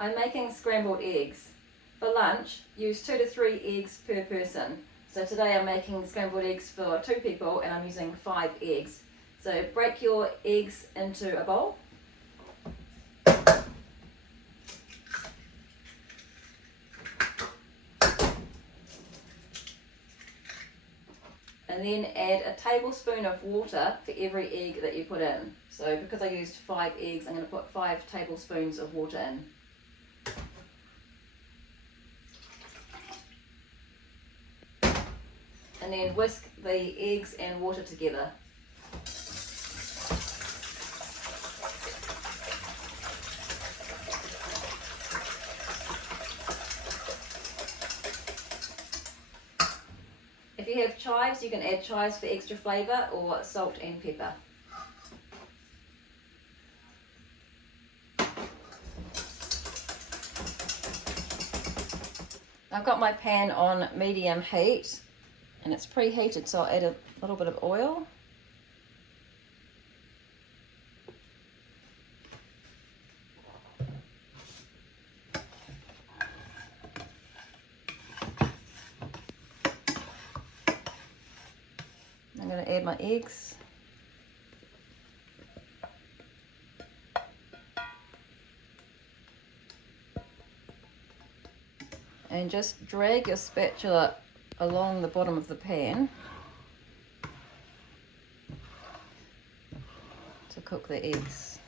I'm making scrambled eggs. For lunch, use 2 to 3 eggs per person. So today I'm making scrambled eggs for 2 people and I'm using 5 eggs. So break your eggs into a bowl. And then add a tablespoon of water for every egg that you put in. So because I used 5 eggs, I'm going to put 5 tablespoons of water in. And then whisk the eggs and water together. If you have chives, you can add chives for extra flavour, or salt and pepper. I've got my pan on medium heat and it's preheated, so I'll add a little bit of oil. I'm going to add my eggs. And just drag your spatula along the bottom of the pan to cook the eggs.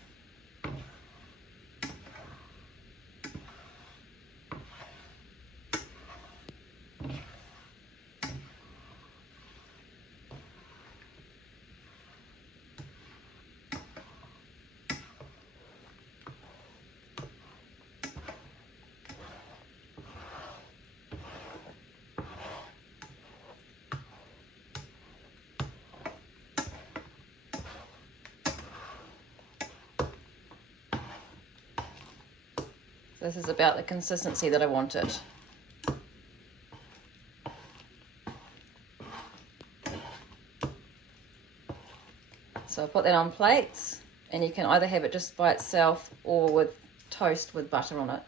This is about the consistency that I wanted. So I'll put that on plates, and you can either have it just by itself or with toast with butter on it.